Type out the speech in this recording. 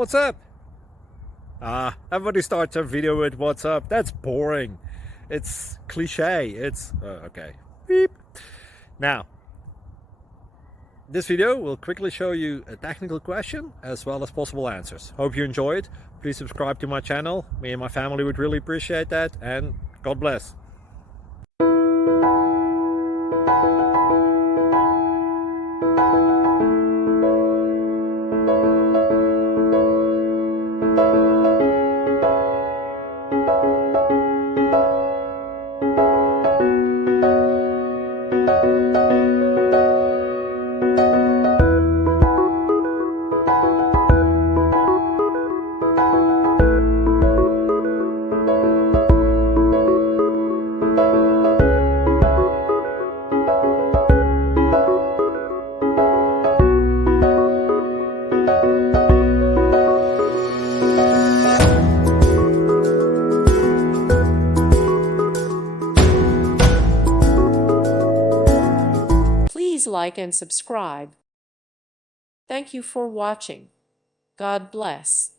What's up? Everybody starts a video with what's up. That's boring. It's cliche. It's okay. Beep. Now, this video will quickly show you a technical question as well as possible answers. Hope you enjoy it. Please subscribe to my channel. Me and my family would really appreciate that, and God bless. Please like and subscribe. Thank you for watching. God bless.